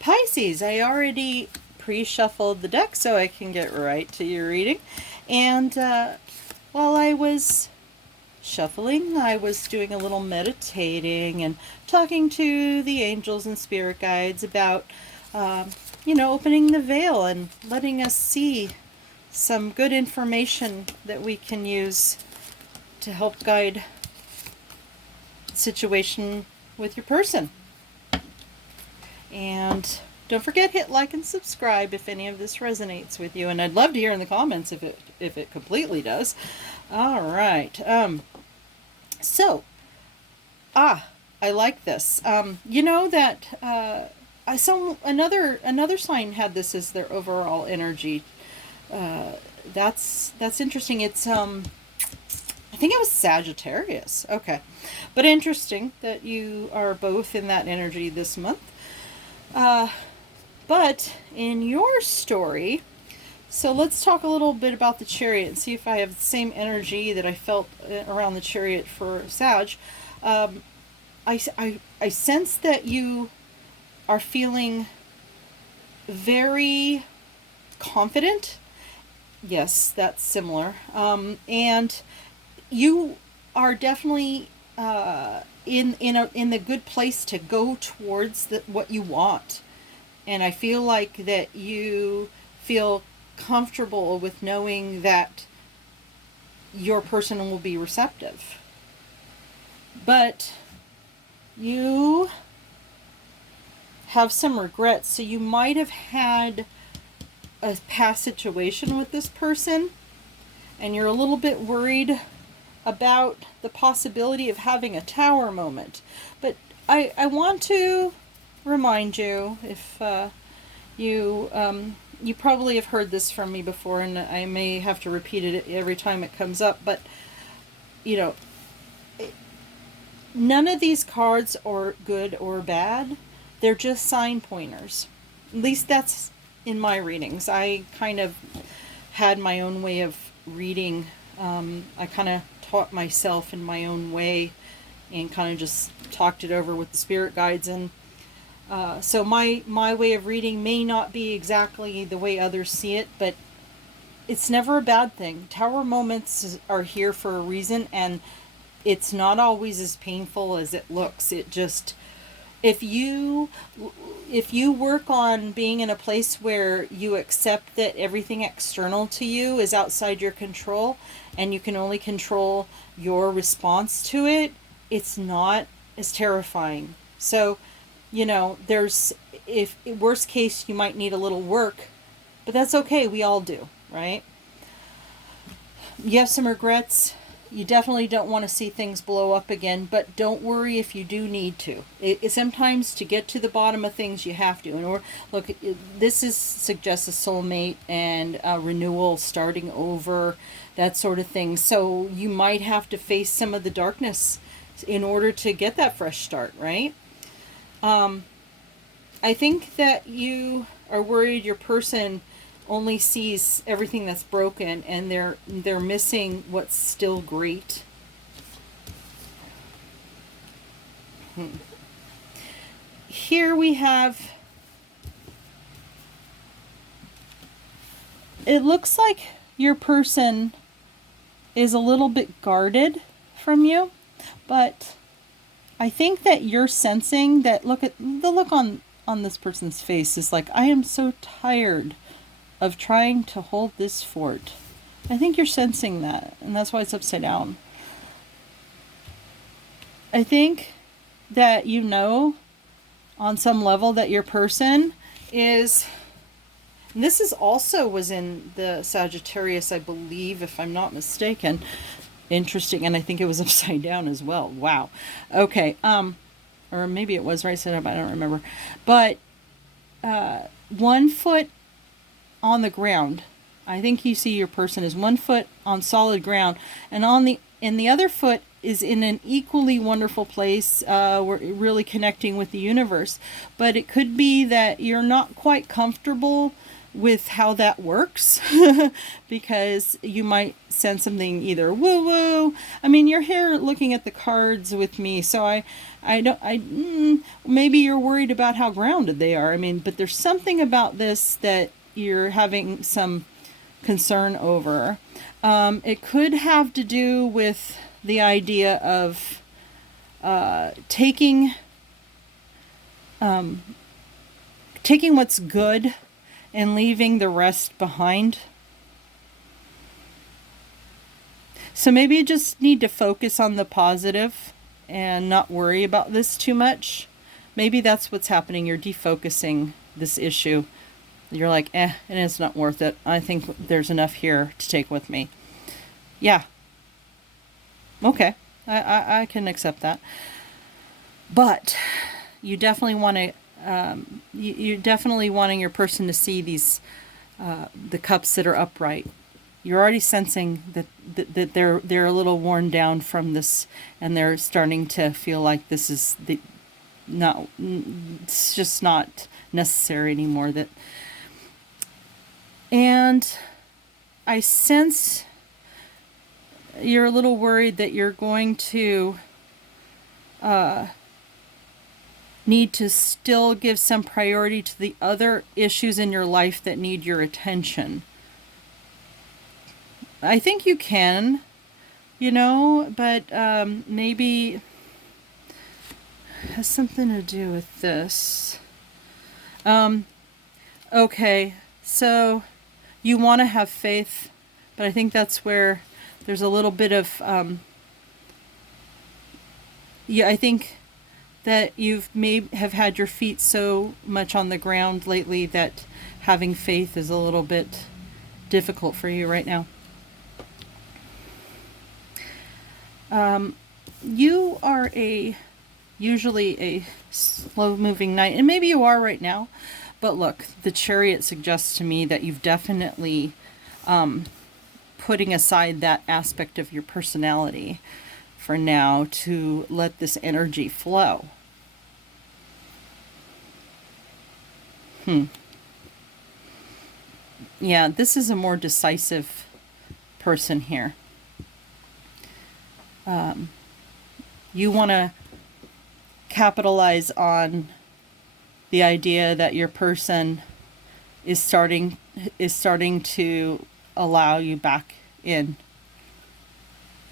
Pisces, I already pre-shuffled the deck so I can get right to your reading. And while I was shuffling, I was doing a little meditating and talking to the angels and spirit guides about, opening the veil and letting us see some good information that we can use to help guide the situation with your person. And don't forget, hit like and subscribe if any of this resonates with you. And I'd love to hear in the comments if it completely does. All right. I like this. You know that another sign had this as their overall energy. That's interesting. It's I think it was Sagittarius. Okay, but interesting that you are both in that energy this month. But in your story, so let's talk a little bit about the Chariot and see if I have the same energy that I felt around the Chariot for Sag. I sense that you are feeling very confident. Yes, that's similar. And you are definitely in the good place to go towards what you want. And I feel like that you feel comfortable with knowing that your person will be receptive. But you have some regrets. So you might have had a past situation with this person, and you're a little bit worried about the possibility of having a tower moment. But I want to remind you, if you probably have heard this from me before, and I may have to repeat it every time it comes up, but none of these cards are good or bad. They're just sign pointers. At least that's in my readings. I kind of had my own way of reading. I kind of taught myself in my own way and kind of just talked it over with the spirit guides. And so my way of reading may not be exactly the way others see it, but it's never a bad thing. Tower moments are here for a reason, and it's not always as painful as it looks. It just, if you work on being in a place where you accept that everything external to you is outside your control and you can only control your response to it, it's not as terrifying. So, there's, if worst case, you might need a little work, but that's okay. We all do, right? You have some regrets. You definitely don't want to see things blow up again, but don't worry if you do need to. Sometimes to get to the bottom of things, you have to. And look, suggests a soulmate and a renewal, starting over, that sort of thing. So you might have to face some of the darkness in order to get that fresh start, right? I think that you are worried your person only sees everything that's broken, and they're missing what's still great. Here we have, it looks like your person is a little bit guarded from you, but I think that you're sensing that, look at the look on this person's face is like, I am so tired of trying to hold this fort. I think you're sensing that, and that's why it's upside down. I think that on some level that your person is, and this is also was in the Sagittarius, I believe, if I'm not mistaken. Interesting, and I think it was upside down as well. Wow. Okay, or maybe it was right side up, I don't remember. But 1 foot on the ground. I think you see your person is 1 foot on solid ground, and the other foot is in an equally wonderful place. We're really connecting with the universe, but it could be that you're not quite comfortable with how that works because you might sense something either woo woo. I mean, you're here looking at the cards with me, so maybe you're worried about how grounded they are. I mean, but there's something about this that you're having some concern over. It could have to do with the idea of taking what's good and leaving the rest behind. So maybe you just need to focus on the positive and not worry about this too much. Maybe that's what's happening. You're defocusing this issue. You're like, and it's not worth it. I think there's enough here to take with me. Yeah. Okay. I can accept that. But you definitely want to you're definitely wanting your person to see these the cups that are upright. You're already sensing that they're a little worn down from this, and they're starting to feel like this is it's just not necessary anymore. And I sense you're a little worried that you're going to need to still give some priority to the other issues in your life that need your attention. I think you can, but maybe it has something to do with this. Okay, so you want to have faith, but I think that's where there's a little bit of, I think that you've have had your feet so much on the ground lately that having faith is a little bit difficult for you right now. You are usually a slow-moving knight, and maybe you are right now, but look, the Chariot suggests to me that you've definitely putting aside that aspect of your personality for now to let this energy flow. Yeah, this is a more decisive person here. You want to capitalize on the idea that your person is starting to allow you back in.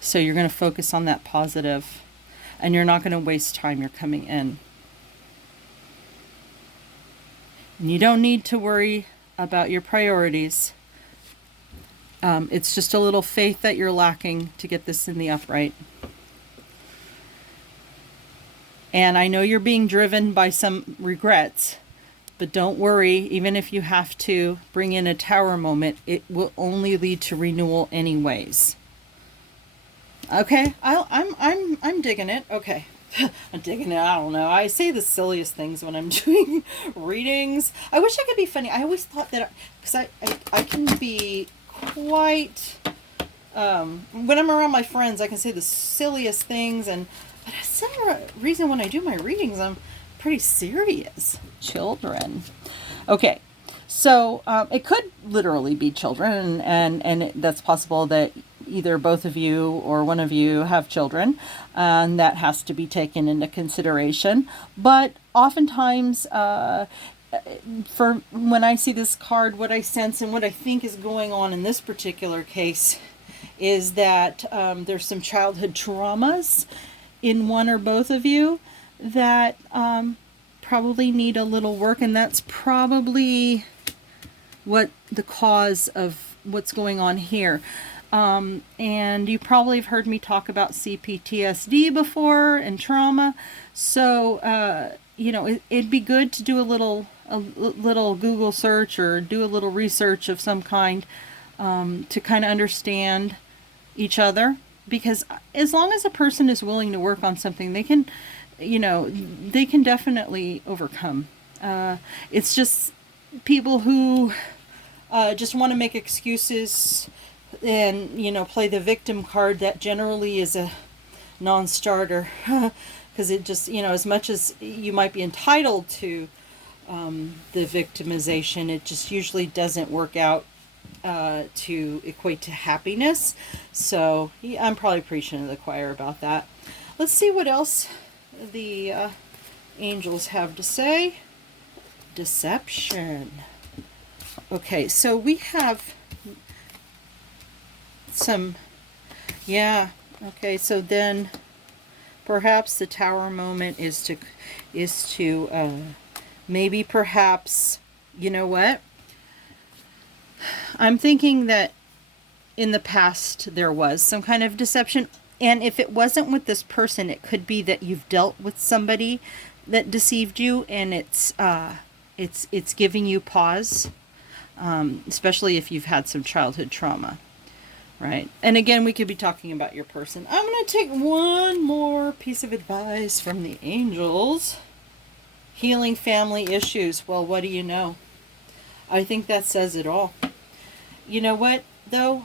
So you're going to focus on that positive, and you're not going to waste time. You're coming in. And you don't need to worry about your priorities. It's just a little faith that you're lacking to get this in the upright. And I know you're being driven by some regrets, but don't worry. Even if you have to bring in a tower moment, it will only lead to renewal anyways. Okay, I'm digging it. Okay, I'm digging it. I don't know. I say the silliest things when I'm doing readings. I wish I could be funny. I always thought that because I can be quite. When I'm around my friends, I can say the silliest things, but for some reason when I do my readings, I'm pretty serious. Children. Okay, so it could literally be children, and that's possible that either both of you or one of you have children, and that has to be taken into consideration. But oftentimes, for when I see this card, what I sense and what I think is going on in this particular case is that there's some childhood traumas in one or both of you that probably need a little work, and that's probably what the cause of what's going on here. And you probably have heard me talk about CPTSD before and trauma. So, it'd be good to do a little Google search or do a little research of some kind, to kind of understand each other, because as long as a person is willing to work on something, they can definitely overcome. It's just people who, just want to make excuses and play the victim card, that generally is a non-starter, because it just as much as you might be entitled to the victimization. It just usually doesn't work out to equate to happiness. So I'm probably preaching to the choir about that. Let's see what else the angels have to say. Deception. Okay, so we have some, yeah, okay, so then perhaps the Tower moment is to maybe perhaps, you know what? I'm thinking that in the past there was some kind of deception, and if it wasn't with this person, it could be that you've dealt with somebody that deceived you, and it's giving you pause, especially if you've had some childhood trauma, right? And again, we could be talking about your person. I'm going to take one more piece of advice from the angels. Healing family issues. Well, what do you know? I think that says it all. You know what, though?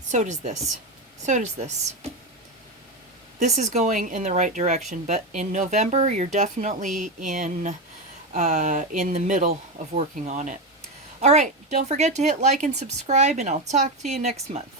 So does this. So does this. This is going in the right direction, but in November, you're definitely in the middle of working on it. All right, don't forget to hit like and subscribe, and I'll talk to you next month.